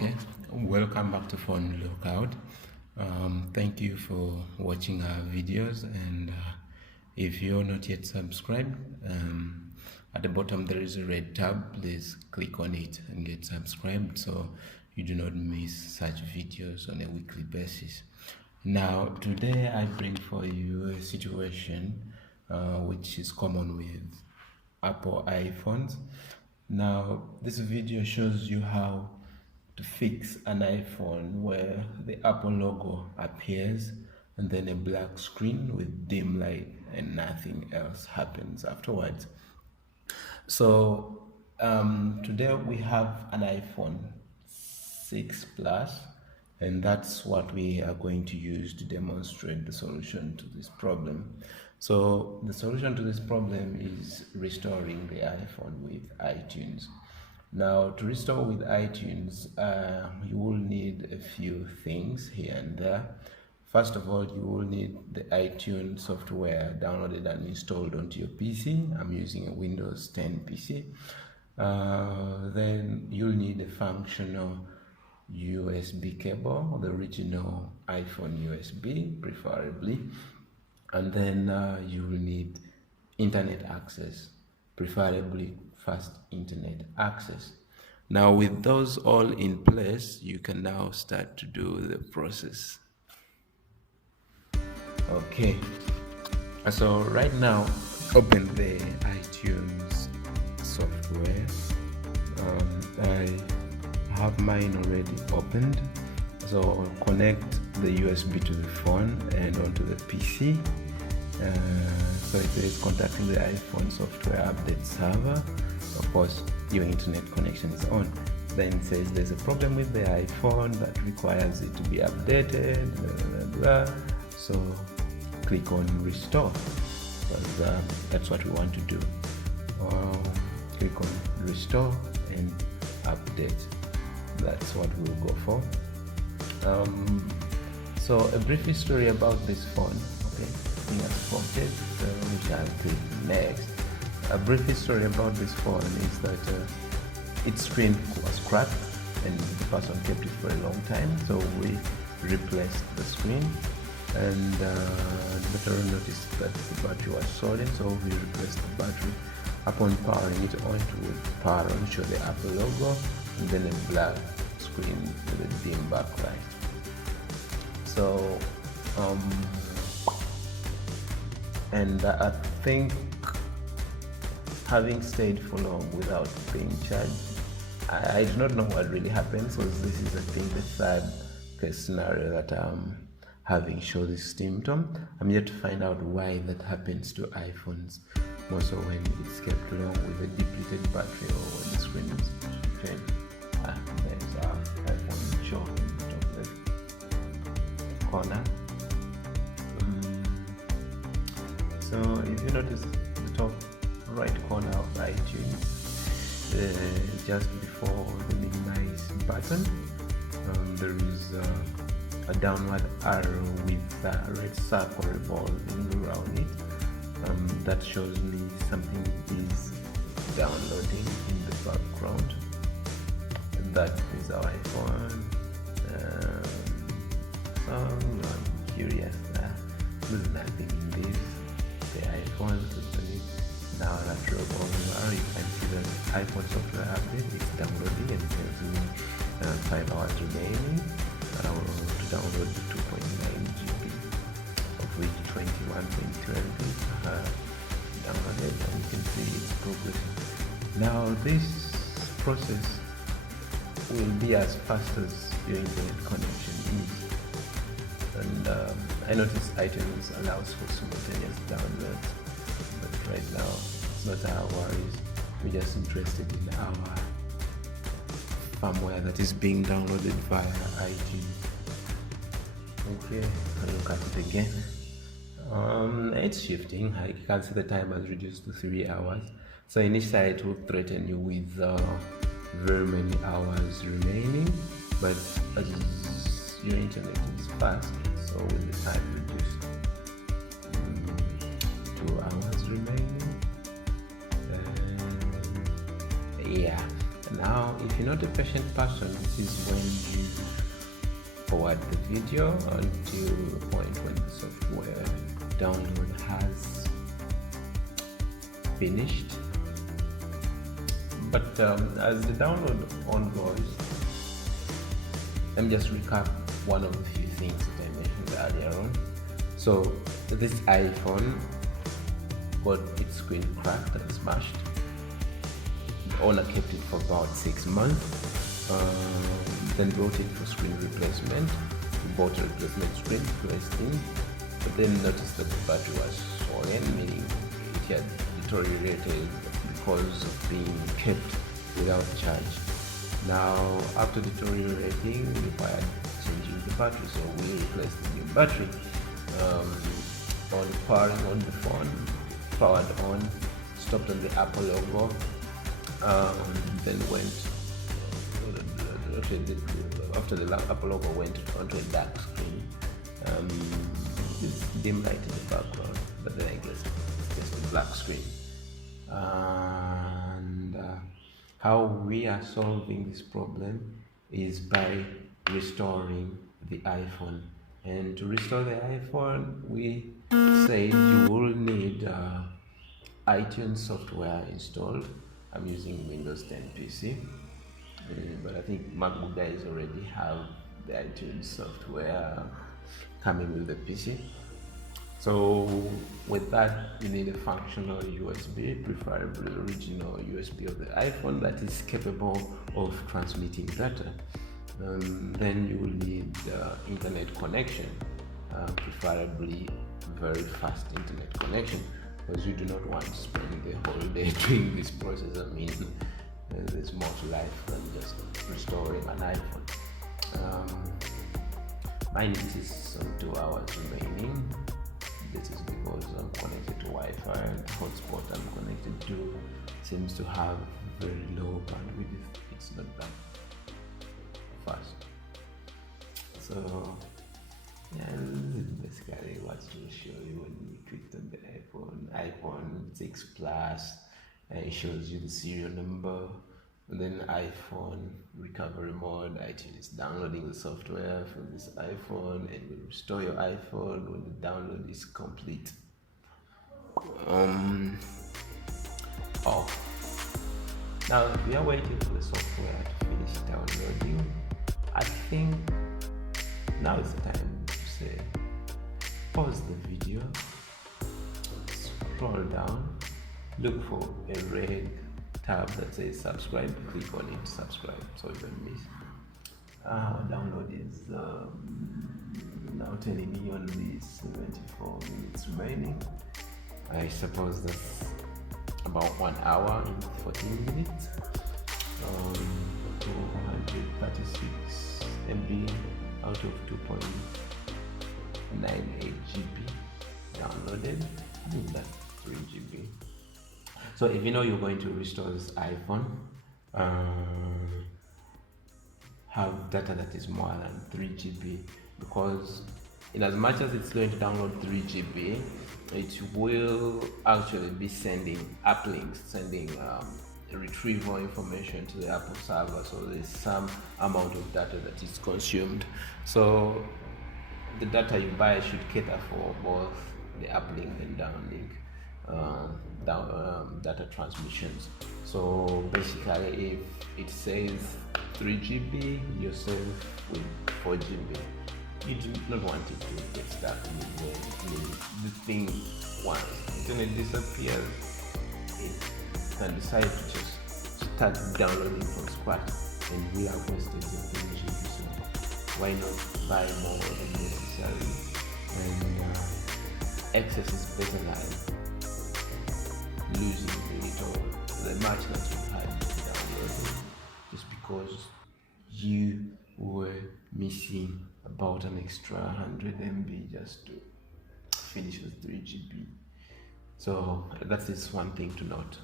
Okay, welcome back to Phone Lookout. Thank you for watching our videos, and if you're not yet subscribed, at the bottom there is a red tab. Please click on it and get subscribed so you do not miss such videos on a weekly basis. Now today I bring for you a situation which is common with Apple iPhones. Now this video shows you how to fix an iPhone where the Apple logo appears and then a black screen with dim light and nothing else happens afterwards. So today we have an iPhone 6 Plus, and that's what we are going to use to demonstrate the solution to this problem. So the solution to this problem is restoring the iPhone with iTunes. Now, to restore with iTunes, you will need a few things here and there. First of all, you will need the iTunes software downloaded and installed onto your PC. I'm using a Windows 10 PC. Then you'll need a functional USB cable, the original iPhone USB preferably. And then you will need internet access, preferably fast internet access. Now with those all in place, you can now start to do the process. Okay, so right now open the iTunes software. I have mine already opened, so I'll connect the USB to the phone and onto the PC. So it says contacting the iPhone software update server. Of course, your internet connection is on. Then it says there's a problem with the iPhone that requires it to be updated, blah, blah, blah. So click on restore, because that's what we want to do. Click on restore and update. That's what we'll go for. So a brief history about this phone. Okay, we shall click next. A brief history about this phone is that its screen was cracked and the person kept it for a long time, so we replaced the screen, and later on noticed that the battery was swollen, so we replaced the battery. Upon powering it on, it would power on, show the Apple logo, and then a black screen with a dim backlight. So and I think having stayed for long without being charged, I do not know what really happened. So this is, I think, the third case scenario that I'm having show this symptom. I'm yet to find out why that happens to iPhones, more so when it's kept long with a depleted battery or when the screen is drained. There's our iPhone show in the top left corner. So if you notice the top right corner of iTunes, just before the minimize button, there is a downward arrow with a red circle revolving around it. That shows me something is downloading in the background. And that is our iPhone. So I'm curious. There's nothing in this. The iPhone, now that arrow, you can see the iPhone software update is downloading, and it tells me 5 hours remaining to download the 2.9 GB, of which 21.2 MB downloaded, and you can see it's progressing. Now this process will be as fast as your internet connection is. And I noticed iTunes allows for simultaneous downloads, but right now it's not our worries. We're just interested in our firmware that is being downloaded via iTunes. Okay, I'll look at it again. It's shifting. You can see the time has reduced to 3 hours. So initially it will threaten you with very many hours remaining, but as your internet is fast, so with the time reduced, 2 hours remaining. Yeah, Now, if you're not a patient person, this is when you forward the video until the point when the software download has finished. But as the download ongoes, let me just recap one of the few things that I mentioned earlier on. So this iPhone got its screen cracked and smashed. The owner kept it for about 6 months, then brought it for screen replacement. We bought a replacement screen, placed in, but then noticed that the battery was swollen, meaning it had deteriorated because of being kept without charge. Now, after deteriorating, we required changing the battery, so we replaced the new battery. On powering on the phone, powered on, stopped on the Apple logo, then went after the Apple logo went onto a dark screen. It's dim light in the background, but then I guess it's just a black screen. And how we are solving this problem is by restoring the iPhone. And to restore the iPhone, we say you will need iTunes software installed. I'm using Windows 10 PC, but I think MacBook guys already have the iTunes software coming with the PC. So with that, you need a functional USB, preferably the original USB of the iPhone that is capable of transmitting data. Then you will need internet connection, preferably very fast internet connection, because you do not want to spend the whole day doing this process. I mean, there's more to life than just restoring an iPhone. Mine is some 2 hours remaining. This is because I'm connected to Wi-Fi, and the hotspot I'm connected to seems to have very low bandwidth. It's not that fast. So yeah, this is basically what will show you when you click on the iPhone 6 Plus. It shows you the serial number, and then iPhone recovery mode. iTunes is downloading the software for this iPhone and will restore your iPhone when the download is complete. Now we are waiting for the software to finish downloading. I think now is the time to say pause the video, scroll down, look for a red tab that says subscribe, click on it, subscribe so you don't miss. Download is now telling me only 74 minutes remaining. I suppose that's about 1 hour and 14 minutes. 236 MB out of 2.98 GB downloaded. I think that's 3 GB. So if you know you're going to restore this iPhone, have data that is more than 3 GB, because in as much as it's going to download 3 GB, it will actually be sending uplinks, sending retrieval information to the Apple server, so there's some amount of data that is consumed. So the data you buy should cater for both the uplink and downlink data transmissions. So basically, if it says 3 GB, you're safe with 4 GB. You do not want it to get stuck midway. The thing, once the internet disappears, it can decide to just start downloading from scratch, and we are wasted the 3 GB. So why not buy more than necessary? And excess is better than losing the much that you had downloaded just because you were missing about an extra 100 MB just to finish with 3 GB. So that is one thing to note.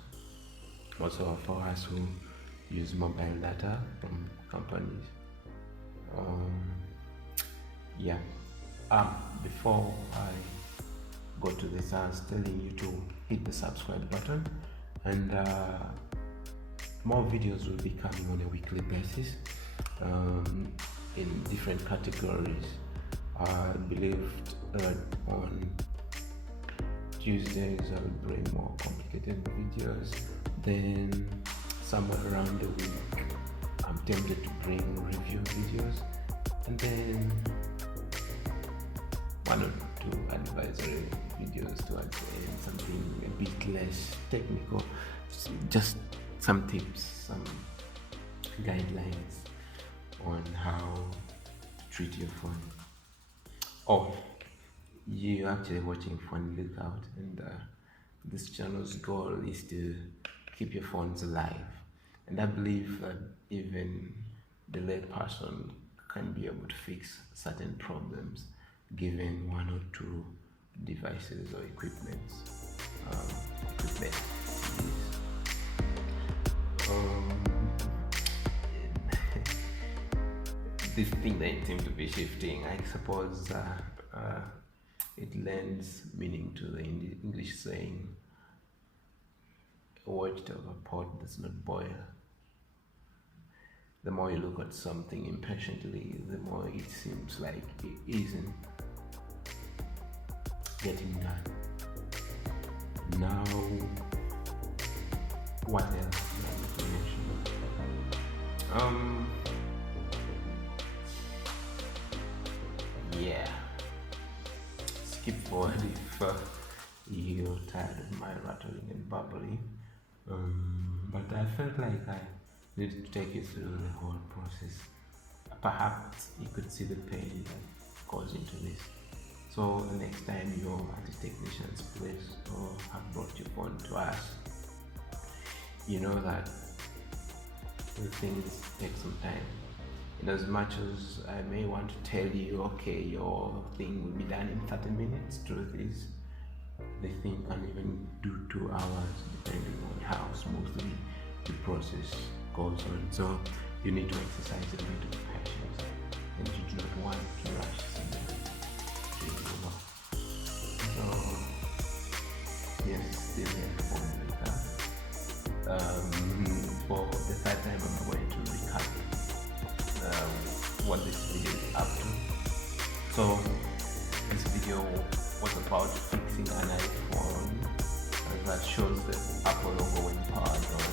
Also for us who use mobile data from companies. Before I go to this, I was telling you to hit the subscribe button and more videos will be coming on a weekly basis in different categories. I believe on Tuesdays I will bring more complicated videos. Then somewhere around the week I'm tempted to bring review videos, and then one or two advisory videos towards the end, something a bit less technical, just some tips, some guidelines on how to treat your phone. Oh, you're actually watching Phone Lookout, and this channel's goal is to keep your phones alive. And I believe that even the lay person can be able to fix certain problems given one or two devices or equipment. This thing that seems to be shifting, I suppose it lends meaning to the English saying, a watched over pot does not boil. The more you look at something impatiently, the more it seems like it isn't getting done. Now, what else do I need to mention? Yeah, skip forward if you're tired of my rattling and bubbling. But I felt like I needed to take you through the whole process. Perhaps you could see the pain that goes into this. So the next time you're at a technician's place or have brought your phone to us, you know that the things take some time. In as much as I may want to tell you, okay, your thing will be done in 30 minutes, truth is, the thing can even do 2 hours depending on how smoothly the process goes on. So you need to exercise a bit of patience, and you do not want to rush something really well. So yes, still here for for the third time I'm going to recap what this video is up to. So this video was about fixing an iPhone that shows the Apple logo when powered on,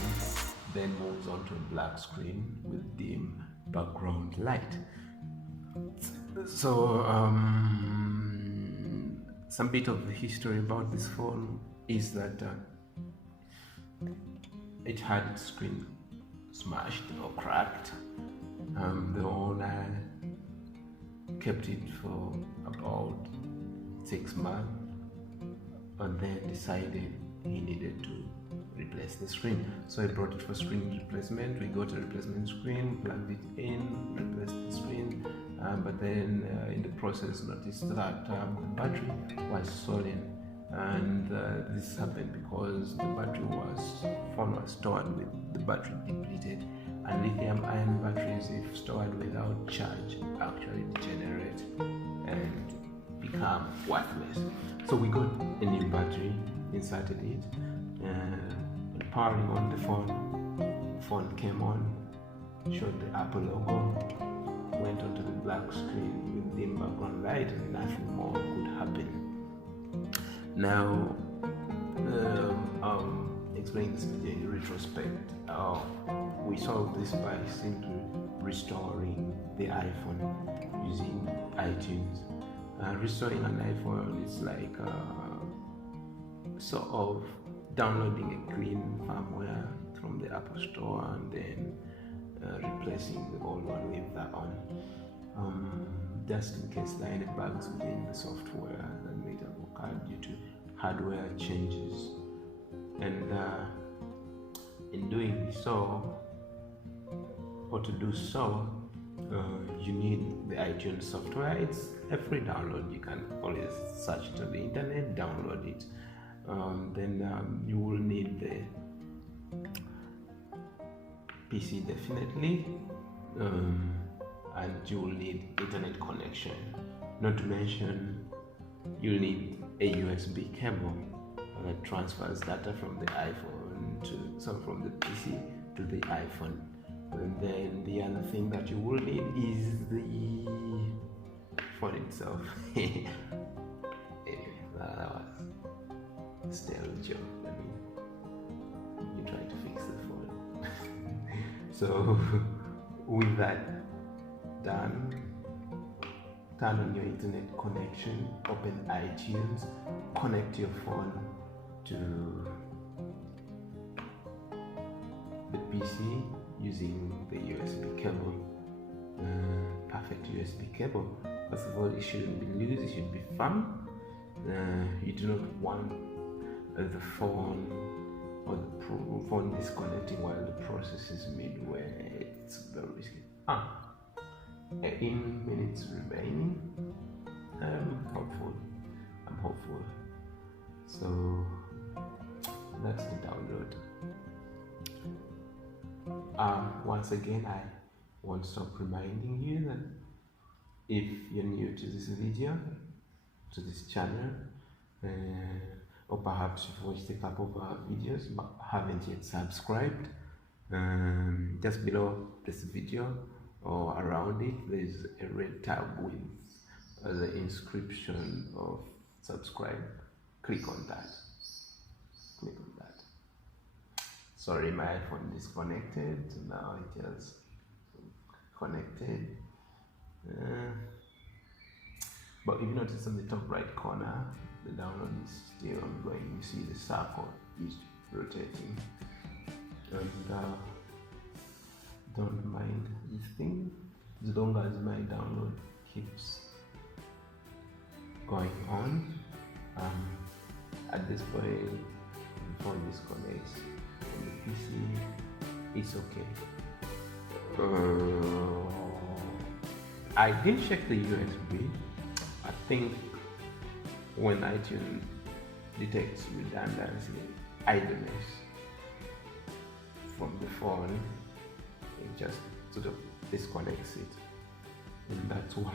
then moves on to a black screen with dim background light. So some bit of the history about this phone is that it had its screen smashed or cracked. The owner kept it for about 6 months and then decided he needed to replace the screen. So he brought it for screen replacement. We got a replacement screen, plugged it in, replaced the screen, but then in the process noticed that the battery was swollen. And this happened because the phone was stored with the battery depleted, and lithium-ion batteries, if stored without charge, actually degenerate and become worthless. So we got a new battery, inserted it, and powering on the phone came on, showed the Apple logo, went onto the black screen with dim background light, and nothing more could happen. Now, explain this video in retrospect. We solved this by simply restoring the iPhone using iTunes. Restoring an iPhone is like sort of downloading a clean firmware from the Apple Store and then replacing the old one with that one. Just in case there are any bugs within the software that may have occurred due to hardware changes. And in doing so, or to do so, you need the iTunes software. It's a free download. You can always search it on the internet, download it. Then you will need the PC definitely, and you will need internet connection. Not to mention, you'll need a USB cable that transfers data from the iPhone from the PC to the iPhone. And then the other thing that you will need is the phone itself. Anyway, that was still a joke. I mean, you try to fix the phone. So with that done, turn on your internet connection, open iTunes, connect your phone to the PC using the USB cable. Perfect USB cable. First of all, it shouldn't be loose, it should be firm. You do not want the phone or the phone disconnecting while the process is midway. It's very risky. 18 minutes remaining. I'm hopeful. So that's the download. Once again, I won't stop reminding you that if you're new to this video, to this channel, or perhaps you've watched a couple of our videos but haven't yet subscribed, just below this video or around it, there's a red tab with the inscription of subscribe. Click on that. Sorry, my iPhone disconnected. Now it has connected. But if you notice on the top right corner, the download is still ongoing. You see the circle is rotating. And don't mind this thing as long as my download keeps going on. At this point, the phone disconnects from the PC, it's okay. I didn't check the USB. I think when iTunes detects redundancy, idleness from the phone, it just sort of disconnects it. And that's why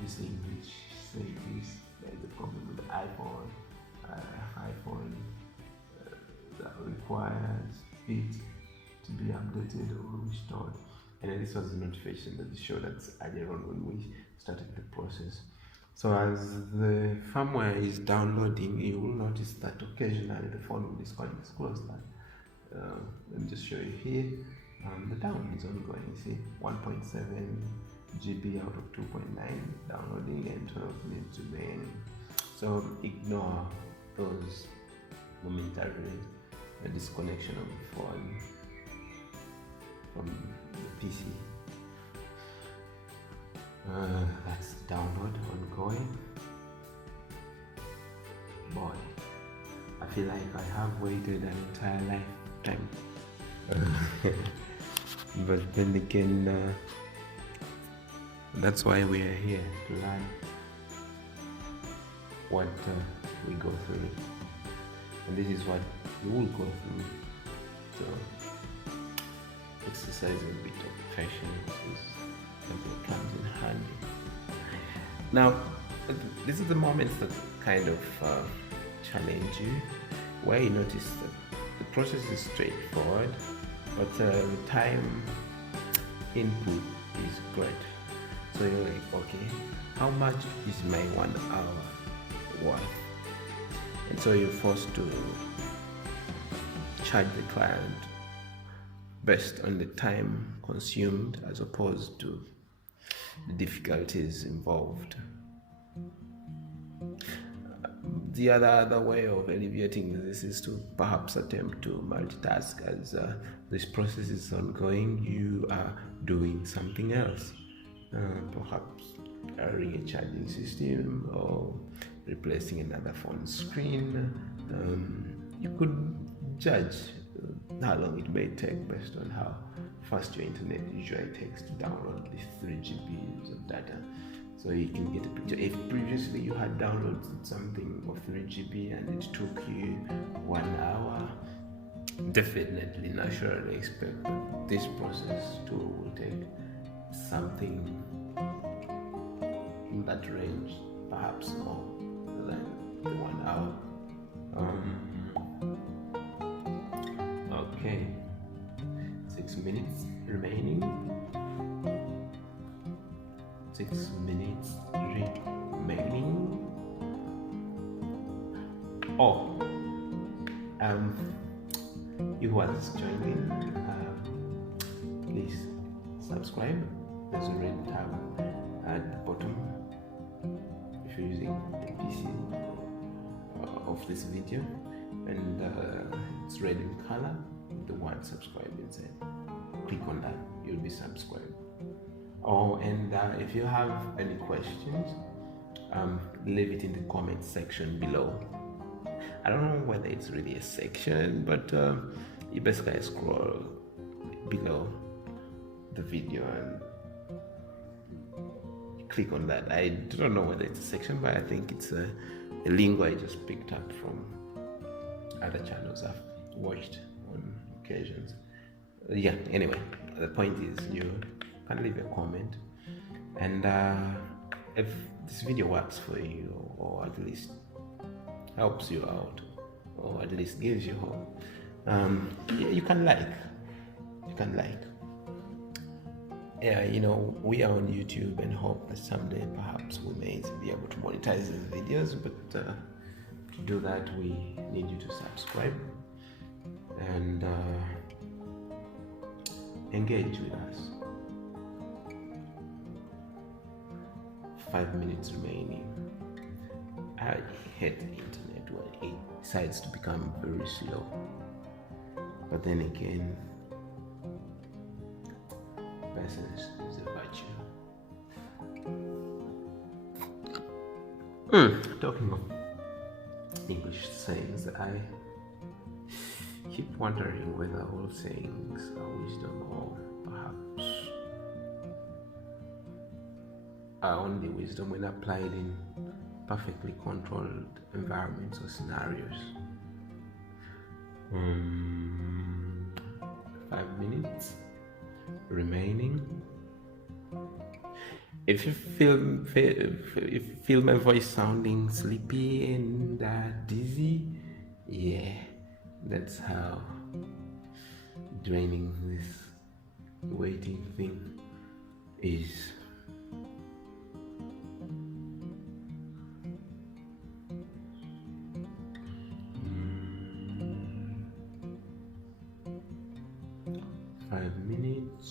this English say this. There's a problem with the iPhone. That requires it to be updated or restored. And then this was the notification that showed us earlier on when we started the process. So as the firmware is downloading, you will notice that occasionally the phone will disconnect. Let's close that. Let me just show you here. The download is ongoing. You see 1.7 GB out of 2.9 downloading and 12 minutes remaining. So ignore those momentary disconnection of the phone from the PC. That's the download ongoing. Boy, I feel like I have waited an entire lifetime. But then again, that's why we are here, to learn what we go through, and this is what you will go through. So exercising a bit of patience is something that comes in handy. Now, this is the moments that kind of challenge you, where you notice that the process is straightforward, but the time input is great. So you're like, okay, how much is my 1 hour worth? And so you're forced to charge the client based on the time consumed as opposed to the difficulties involved. The other way of alleviating this is to perhaps attempt to multitask. As this process is ongoing, you are doing something else, perhaps airing a charging system or replacing another phone screen. You could judge how long it may take based on how fast your internet usually takes to download these 3 GBs of data. So you can get a picture. If previously you had downloaded something of 3 GB and it took you 1 hour, definitely, naturally expect that this process too will take something in that range, perhaps more than the 1 hour. Okay. 6 minutes remaining. 6 minutes remaining. Oh, you who has joined in, please subscribe. There's a red tab at the bottom if you're using the PC of this video, and it's red in color with the word subscribe inside. Click on that, you'll be subscribed. Oh, and if you have any questions, leave it in the comment section below. I don't know whether it's really a section, but you basically scroll below the video and click on that. I don't know whether it's a section, but I think it's a link I just picked up from other channels I've watched on occasions. Yeah, anyway, the point is you can leave a comment, and if this video works for you, or at least helps you out, or at least gives you hope, you can like. Yeah, you know, we are on YouTube and hope that someday perhaps we may be able to monetize these videos, but to do that we need you to subscribe and engage with us. 5 minutes remaining. I hate the internet when it decides to become very slow, but then again, patience is a virtue. Talking of English sayings, I keep wondering whether all sayings are wisdom, or perhaps are only wisdom when applied in perfectly controlled environments or scenarios. 5 minutes remaining. If you feel my voice sounding sleepy and dizzy, yeah, that's how draining this waiting thing is. Five minutes.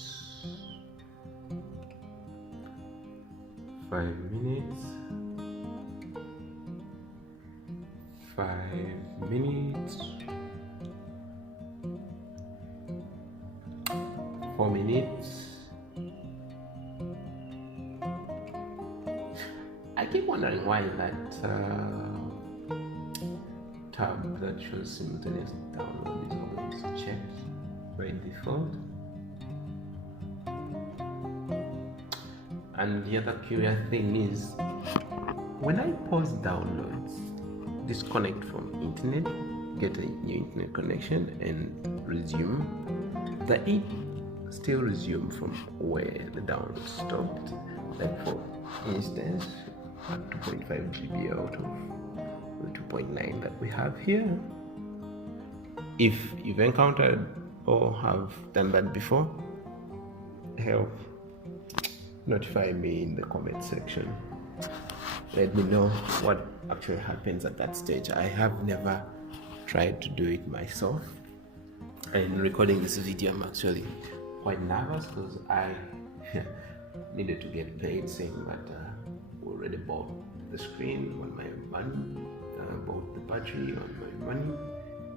5 minutes. 5 minutes. 4 minutes. I keep wondering why that tab that shows simultaneous download is always checked by default. And the other curious thing is, when I pause downloads, disconnect from internet, get a new internet connection, and resume, the it still resume from where the download stopped. Like for instance, at 2.5 GB out of the 2.9 that we have here. If you've encountered or have done that before, help notify me in the comment section. Let me know what actually happens at that stage. I have never tried to do it myself, and recording this video I'm actually quite nervous because I needed to get paid, saying that we already bought the screen on my money, bought the battery on my money,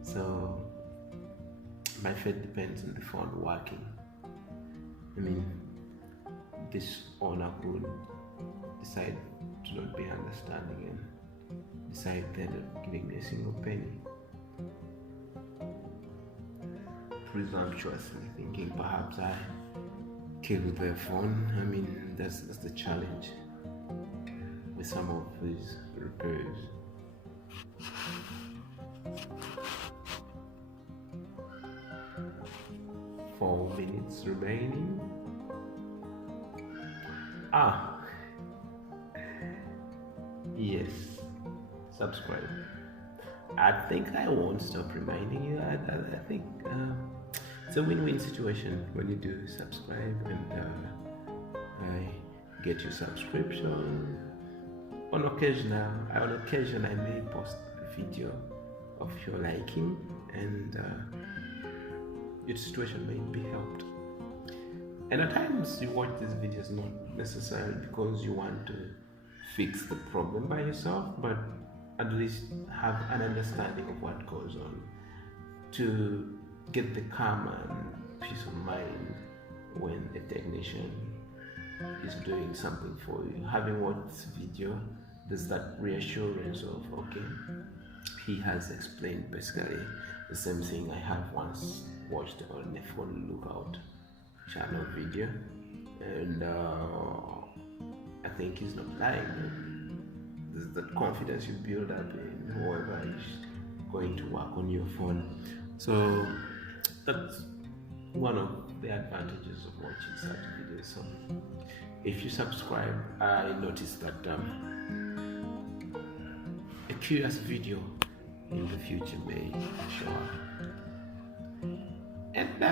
so my fate depends on the phone working. I mean, this owner could decide to not be understanding and decide they're not giving me a single penny, presumptuously thinking perhaps I killed their phone. I mean, that's the challenge with some of these repairs. Four minutes remaining. Yes, subscribe. I think I won't stop reminding you. I think It's a win-win situation when you do subscribe and I get your subscription. On occasion I may post a video of your liking, and your situation may be helped. And at times you watch these videos not necessarily because you want to fix the problem by yourself, but at least have an understanding of what goes on, to get the calm and peace of mind when a technician is doing something for you. Having watched this video, there's that reassurance of, okay, he has explained basically the same thing I have once watched on a phone lookout channel video, and I think he's not lying. There's that confidence you build up in whoever is going to work on your phone. So that's one of the advantages of watching such videos. So if you subscribe, I noticed that a curious video in the future may show up. And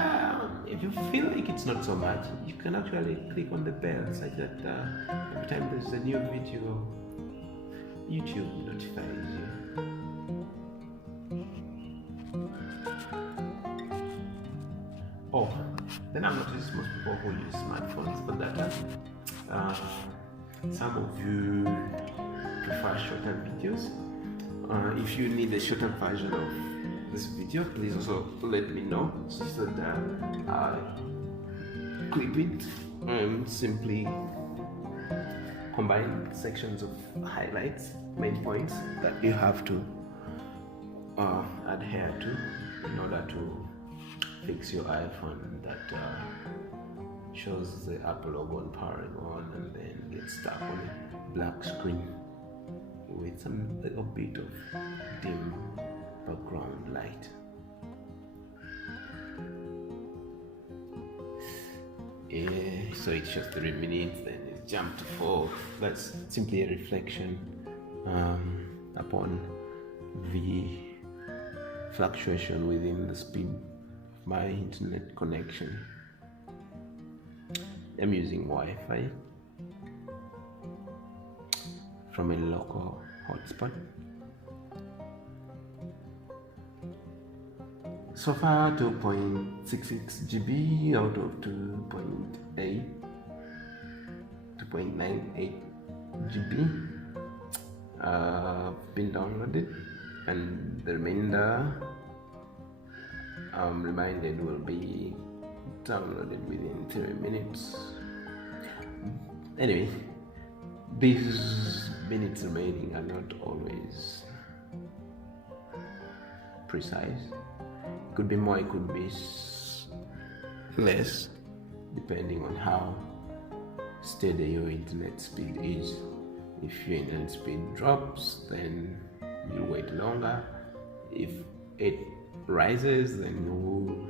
if you feel like it's not so much, you can actually click on the bell such that every time there's a new video, YouTube notifies you. Oh, then I've noticed most people who use smartphones for data. Some of you prefer shorter videos. If you need a shorter version of this video, please also let me know so that I'll clip it and simply combine sections of highlights, main points that you have to adhere to in order to fix your iPhone that shows the Apple logo on powering on and then gets stuck on a black screen with some little bit of dim background light. Yeah, so it shows 3 minutes, then it jumped to 4. That's simply a reflection upon the fluctuation within the speed of my internet connection. I'm using Wi-Fi from a local hotspot. So far 2.66 GB out of 2.98 GB been downloaded, and the remainder I'm reminded will be downloaded within 3 minutes. Anyway, these minutes remaining are not always precise. It could be more, it could be less, depending on how steady your internet speed is. If your internet speed drops, then you wait longer. If it rises, then you will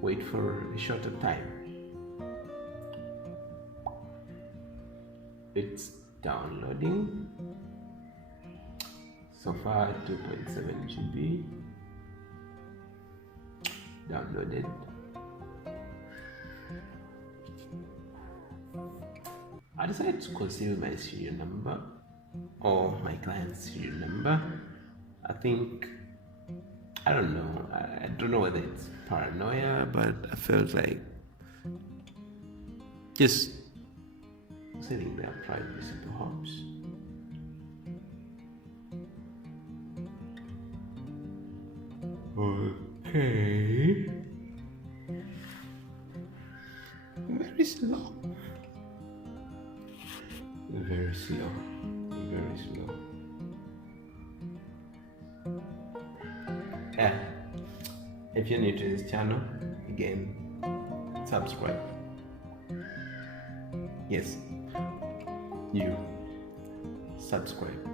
wait for a shorter time. It's downloading. So far 2.7 GB downloaded. I decided to conceal my serial number or my client's serial number. I don't know whether it's paranoia, but I felt like just setting their privacy perhaps. Okay. Very slow. Very slow. Very slow. Yeah. If you're new to this channel, again, subscribe. Yes. You. Subscribe.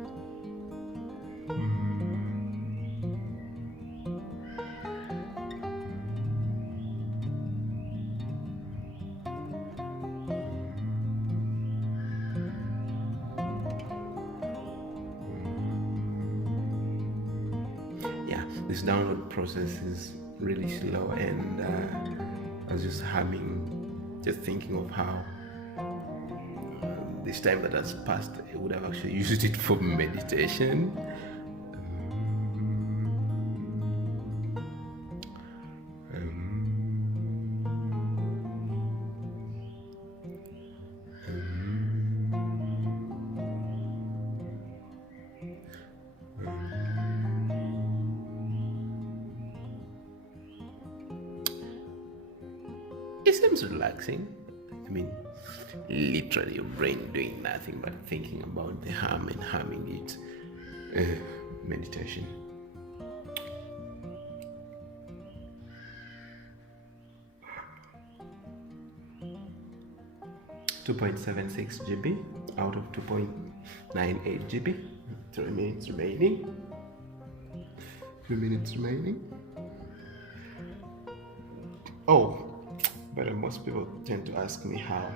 This download process is really slow, and I was just humming, just thinking of how this time that has passed, I would have actually used it for meditation. It seems relaxing. I mean, literally your brain doing nothing but thinking about the hum and humming it. Meditation. .76 GB out of 2.98 GB. 3 minutes remaining. 3 minutes remaining. Oh, but most people tend to ask me how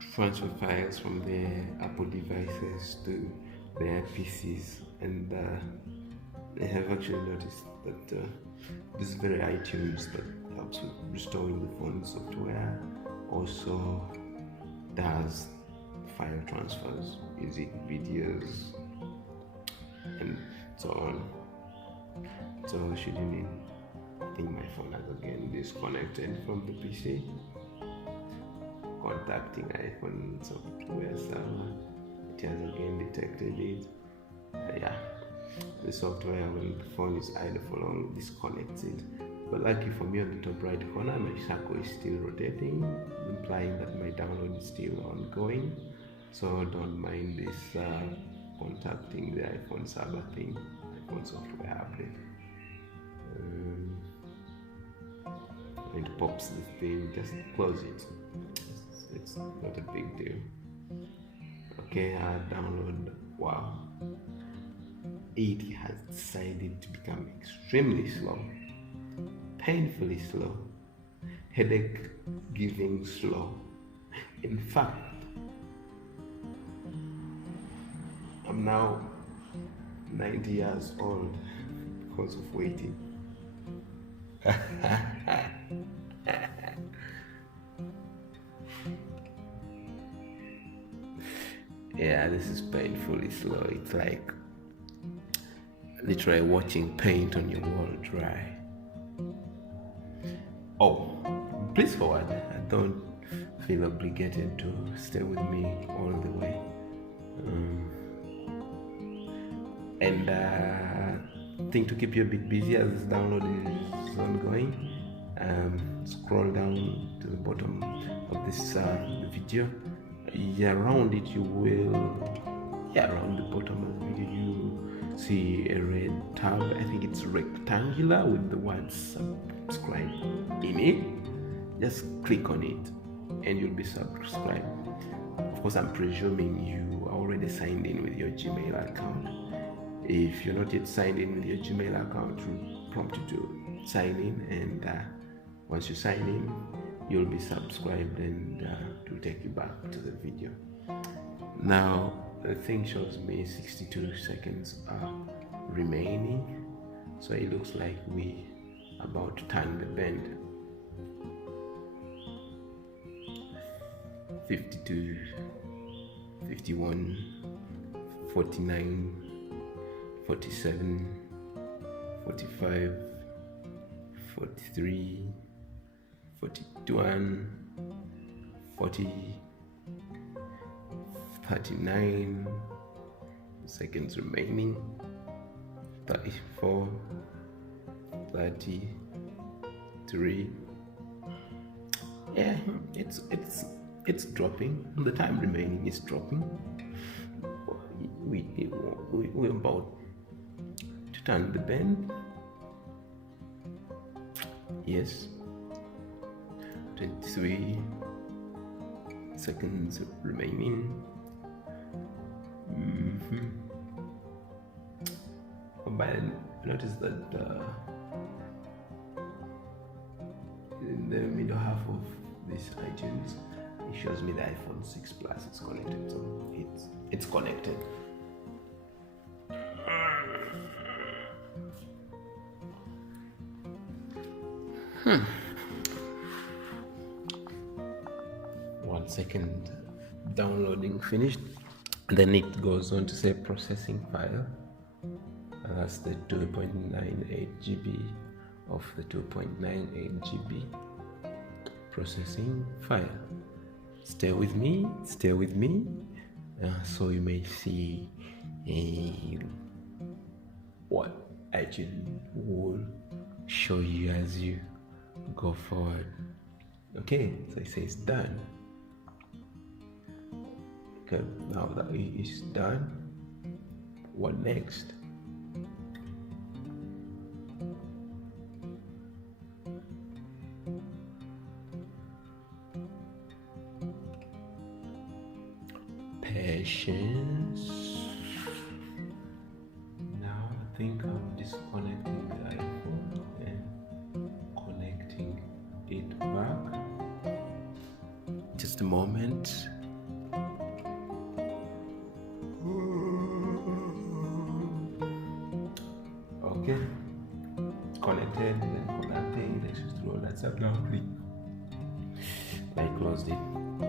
to transfer files from their Apple devices to their PCs, and I have actually noticed that this very iTunes that helps with restoring the phone software also does file transfers, music, videos, and so on. So should you need, I think my phone has again disconnected from the PC. Contacting iPhone software server, it has again detected it. Yeah, the software when the phone is idle for long disconnects it. But lucky for me, on the top right corner, my circle is still rotating, implying that my download is still ongoing. So don't mind this contacting the iPhone server thing, iPhone software update. It pops this thing, just close it. It's not a big deal. Okay, download. Wow, it has decided to become extremely slow, painfully slow, headache giving slow. In fact, I'm now 90 years old because of waiting. Yeah, this is painfully slow. It's like literally watching paint on your wall dry. Oh, please forward. I don't feel obligated to stay with me all the way. And thing to keep you a bit busy as this download is ongoing. Scroll down to the bottom of this video. Around it you will, around the bottom of the video you see a red tab. I think it's rectangular with the word subscribe in it. Just click on it and you'll be subscribed. Of course, I'm presuming you are already signed in with your Gmail account. If you're not yet signed in with your Gmail account, we'll prompt you to sign in, and once you sign in, you'll be subscribed, and it will take you back to the video. Now the thing shows me 62 seconds are remaining, so it looks like we about to turn the bend. 52, 51, 49, 47, 45, 43, 41, 40, 39 seconds remaining, 34, 33. Yeah, it's dropping. The time remaining is dropping. We're about to turn the bend. Yes. 23 seconds remaining. But I noticed that in the middle half of this iTunes, it shows me the iPhone 6 Plus is connected, so it's connected. second downloading finished. Then it goes on to say processing file. That's the 2.98 GB of the 2.98 GB processing file. Stay with me, so you may see what iTunes will show you as you go forward. Okay, so it says done. Okay, now that it is done, what next? Patience. Now I think I'm disconnecting the iPhone and connecting it back. Just a moment. Okay, connected, then connecting. Let's just roll that up now. Click. I closed it.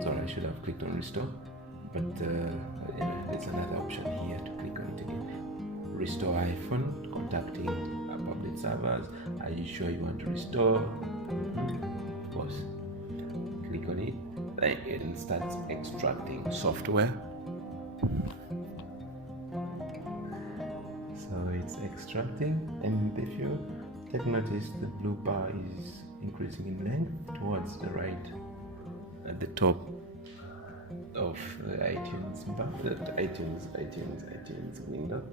Sorry, I should have clicked on restore. But there's another option here to click on it again. Restore iPhone, contacting public servers. Are you sure you want to restore? Of course. Click on it. Then it starts extracting software. So it's extracting, and if you take notice, the blue bar is increasing in length towards the right at the top of the iTunes bar, the iTunes window.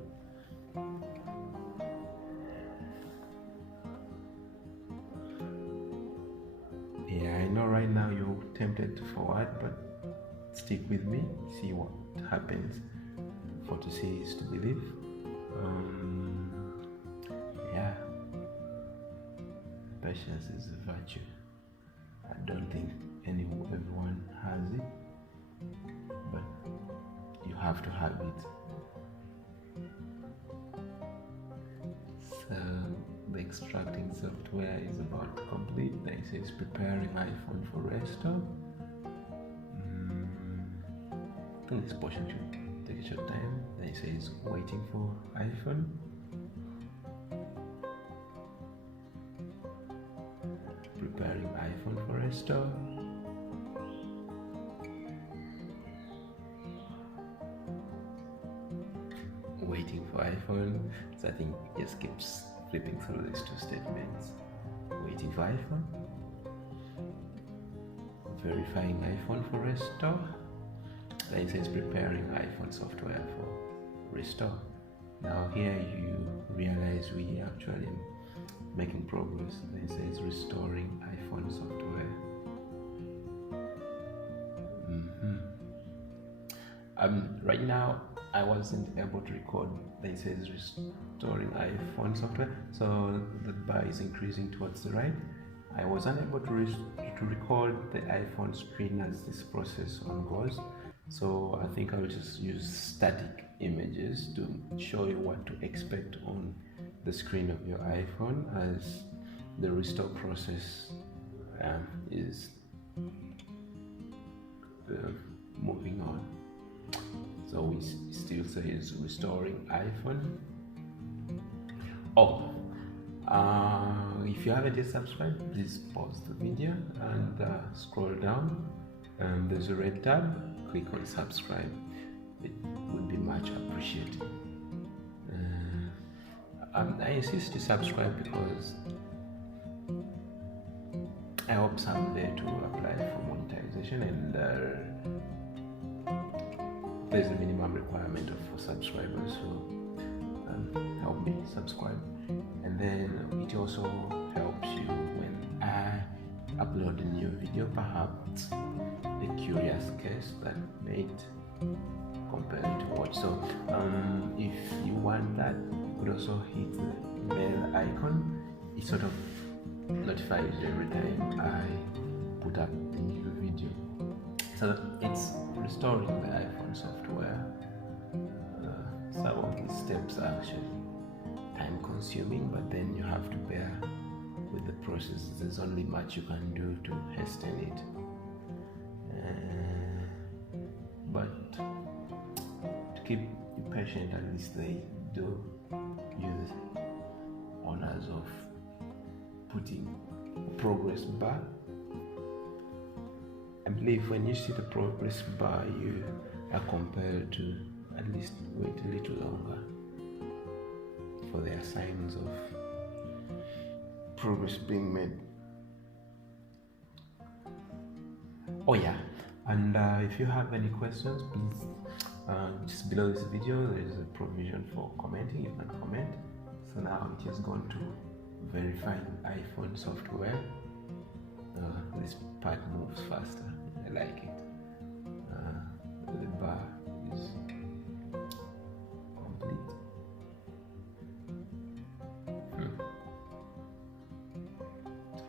Yeah, I know right now you're tempted to forward, but stick with me, see what happens. For to see is to believe. Yeah, patience is a virtue. I don't think everyone has it, but you have to have it. So the extracting software is about to complete. It says preparing iPhone for restore. I think this portion should take a short time. Then it says waiting for iPhone. Preparing iPhone for restore. Waiting for iPhone. So I think it just keeps flipping through these two statements. Waiting for iPhone. Verifying iPhone for restore. Then it says preparing iPhone software for restore. Now here you realize we actually making progress. Then it says restoring iPhone software. Right now I wasn't able to record. Then it says restoring iPhone software, so the bar is increasing towards the right. I was unable to record the iPhone screen as this process goes, so I think I'll just use static images to show you what to expect on the screen of your iPhone as the restore process is moving on. So we still say it's restoring iPhone. If you haven't yet subscribed, please pause the video and scroll down. There's a red tab. Click on subscribe. It would be much appreciated. I insist you subscribe because I hope someday to apply for monetization, and there's a minimum requirement for subscribers, so help me subscribe. And then it also helps you when I upload a new video, perhaps a curious case that made compelling to watch. So if you want that, you could also hit the bell icon. It sort of notifies you every time I put up a new video. So it's restoring the iPhone software. Some of these steps are actually time consuming, but then you have to bear with the process. There's only much you can do to hasten it. but to keep you patient, at least they do use honors of putting progress bar. I believe when you see the progress bar, you are compelled to at least wait a little longer for their signs of progress being made. Oh yeah, and if you have any questions, please just below this video there is a provision for commenting. You can comment. So now it has gone to verifying iPhone software. This part moves faster. I like it. The bar is complete.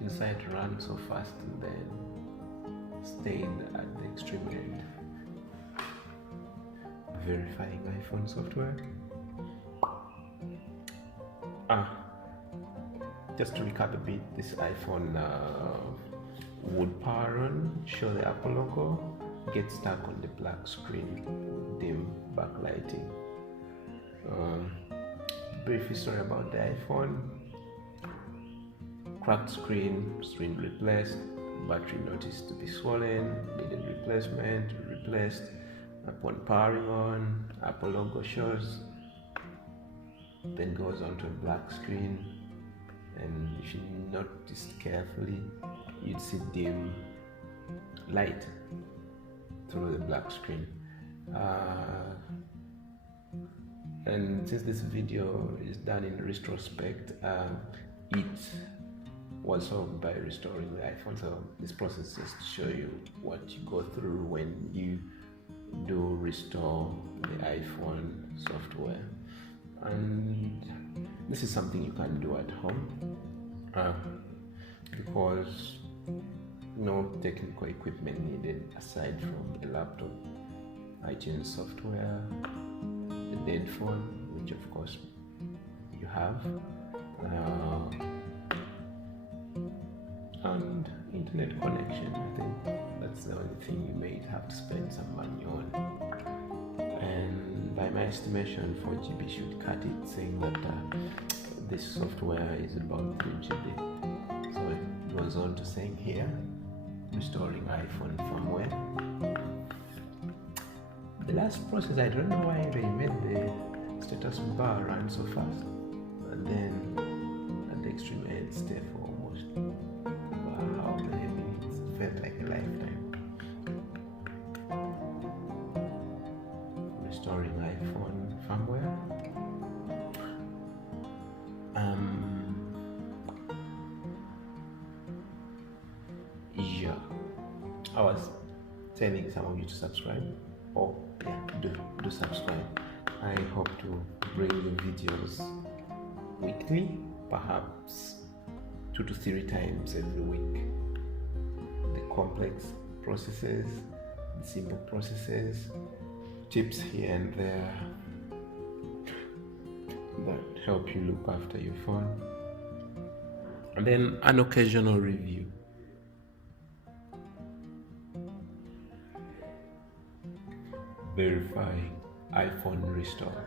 Inside ran so fast and then stayed at the extreme end. Verifying iPhone software. Just to recap a bit, this iPhone would power on, show the Apple logo, get stuck on the black screen, dim backlighting. Brief history about the iPhone: cracked screen replaced, battery noticed to be swollen, needed replacement, replaced. Upon powering on, Apple logo shows, then goes onto a black screen, and if you noticed carefully, you'd see dim light through the black screen. And since this video is done in retrospect, it was solved by restoring the iPhone. So this process is just to show you what you go through when you do restore the iPhone software. And this is something you can do at home because no technical equipment needed aside from a laptop, iTunes software, the dead phone, which of course you have, and internet connection. I think that's the only thing you may have to spend some money on. And by my estimation, 4 GB should cut it, saying that this software is about 3 GB. So it goes on to saying here, restoring iPhone firmware. The last process, I don't know why they made the status bar run so fast, and then at the extreme end stay for almost how many minutes? It felt like a lifetime. Restoring iPhone firmware. Yeah, I was telling some of you to subscribe. Oh yeah, do subscribe. I hope to bring you videos weekly, perhaps 2 to 3 times every week. The complex processes, the simple processes, tips here and there that help you look after your phone, and then an occasional review. Verifying iPhone restore.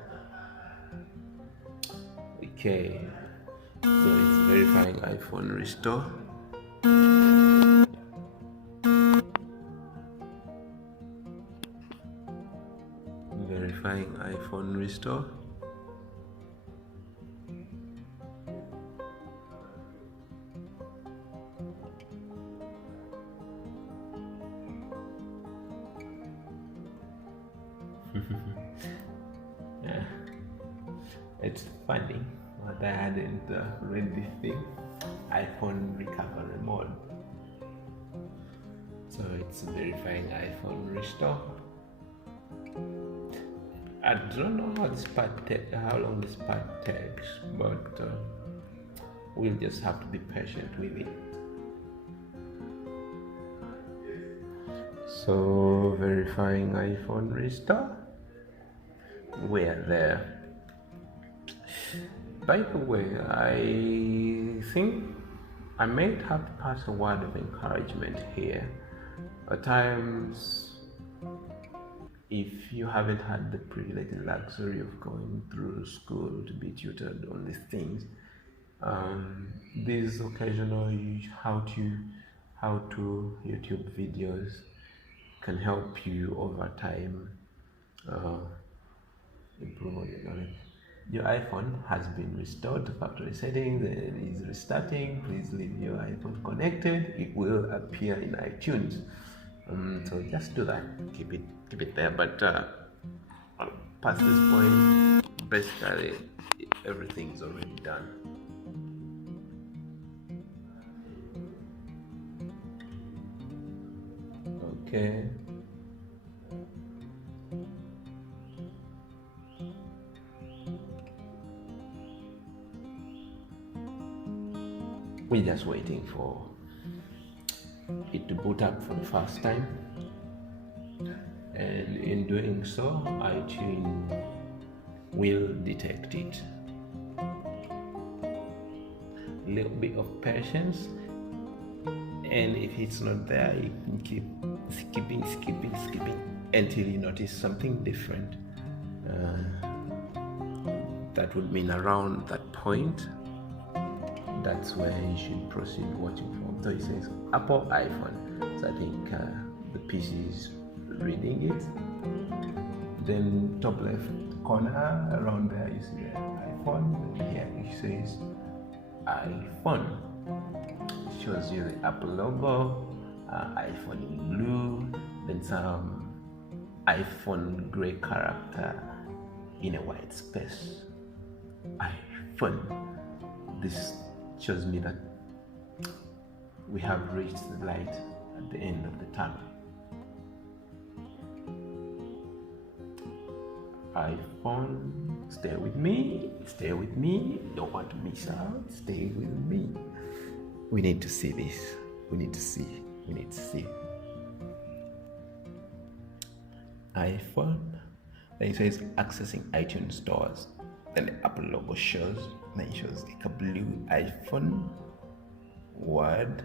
Okay, so it's verifying iPhone restore. Verifying iPhone restore. Yeah, it's funny, but I hadn't read this thing, iPhone recovery mode. So it's verifying iPhone restore. I don't know how how long this part takes, but we'll just have to be patient with it. So verifying iPhone restore. We're there. By the way, I think I might have to pass a word of encouragement here. At times if you haven't had the privilege and luxury of going through school to be tutored on these things, these occasional how to YouTube videos can help you over time improve on your knowledge. Your iPhone has been restored to factory settings and it is restarting. Please leave your iPhone connected. It will appear in iTunes. So just do that. Keep it there. But past this point, basically everything is already done. Okay. We're just waiting for it to boot up for the first time, and in doing so, iTunes will detect it. A little bit of patience, and if it's not there, you can keep skipping until you notice something different. That would mean around that point, that's where you should proceed watching from. So it says Apple iPhone. So I think the PC is reading it. Then top left corner, around there you see the iPhone. And here it says iPhone. It shows you the Apple logo, iPhone in blue, then some iPhone gray character in a white space. iPhone. This shows me that we have reached the light at the end of the tunnel. iPhone, stay with me, don't want to miss out, stay with me. We need to see this, we need to see. iPhone, then it says accessing iTunes stores. Then the Apple logo shows, then it shows like a blue iPhone word.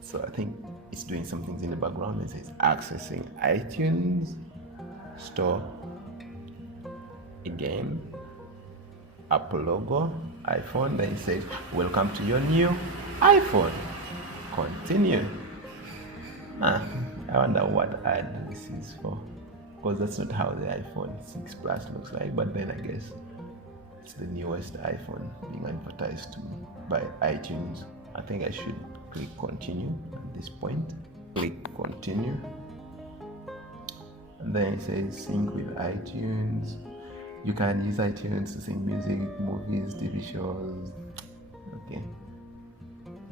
So I think it's doing some things in the background. It says accessing iTunes store. Again, Apple logo, iPhone. Then it says welcome to your new iPhone. Continue. I wonder what ad this is for, because that's not how the iPhone 6 Plus looks like. But then I guess it's the newest iPhone being advertised to me by iTunes. I think I should click continue at this point. Click continue, and then it says sync with iTunes. You can use iTunes to sync music, movies, TV shows, okay,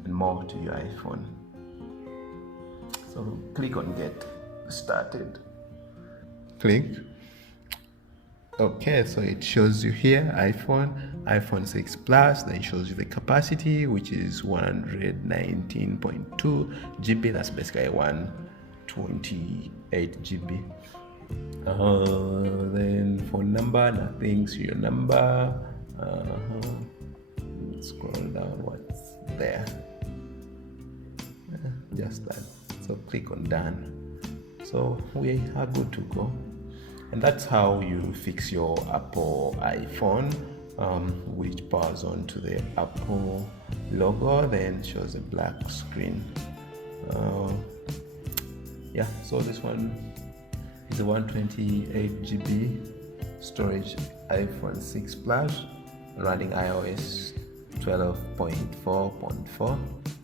and more to your iPhone. So click on get started. Click. Okay, so it shows you here iPhone 6 Plus, then it shows you the capacity, which is 119.2 GB. That's basically 128 GB. Then phone number, nothing, serial number. Scroll down, what's there? Just that. So click on done. So we are good to go. And that's how you fix your Apple iPhone, which powers on to the Apple logo, then shows a black screen. Yeah, so this one is a 128 GB storage iPhone 6 Plus running iOS 12.4.4,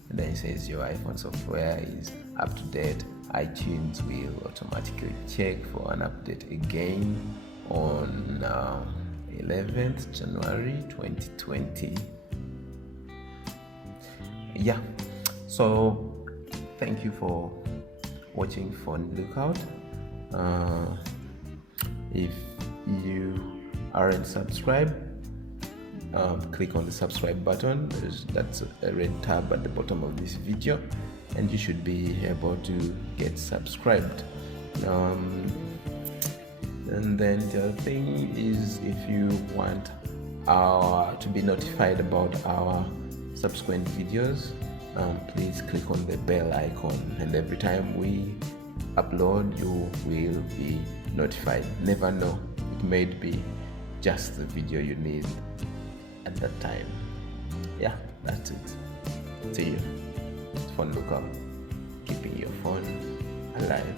and then it says your iPhone software is up to date. iTunes will automatically check for an update again on 11th January 2020. Yeah, so thank you for watching Phone Lookout. If you aren't subscribed, click on the subscribe button. That's a red tab at the bottom of this video, and you should be able to get subscribed. And then the other thing is, if you want to be notified about our subsequent videos, please click on the bell icon, and every time we upload you will be notified. Never know, it may be just the video you need at that time. Yeah, that's it. See you. Phone lookup, keeping your phone alive.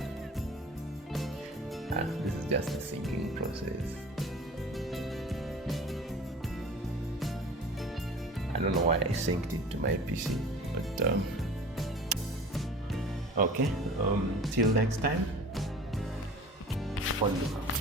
This is just a syncing process. I don't know why I synced it to my PC, but okay. Till next time, phone lookup.